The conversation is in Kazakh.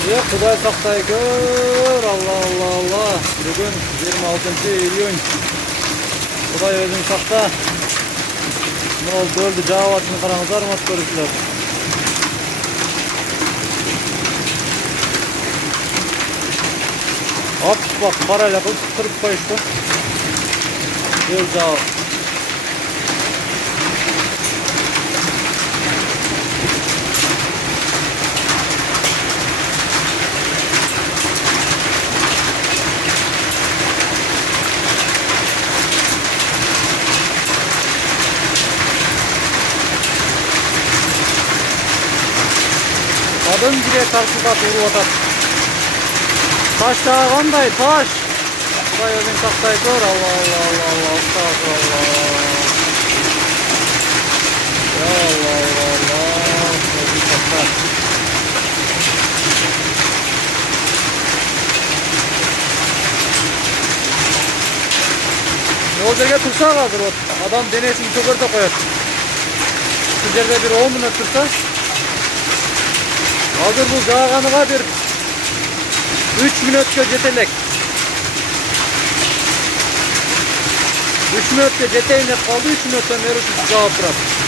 Құдай сақтай көр. Алла, алла, алла. Бүгін 26 июнь. Құдай өзің сақта. Мынау дөлді жағып атсын қараңыздар, мат көрушілер. Апш бақ, қарайла қылып тұрып қойышты. Дөл жағып. Adım bile karşıda doğru atar. Taş daha qanday taş. Құдай өзің сақтай көр. Allah Allah Allah Allah. Astagfirullah. Ya Allah Allah Allah. Өзің сақта. Ол жерге тұрса қазір адам денесін көгерте қояды. Şu жерде bir 10 минут тұрса, hazır bu жағаныға bir 3 minutқа жетелек. 3 minutқа жетейін деп қалды, 3 minuttan beri жауап тұрады.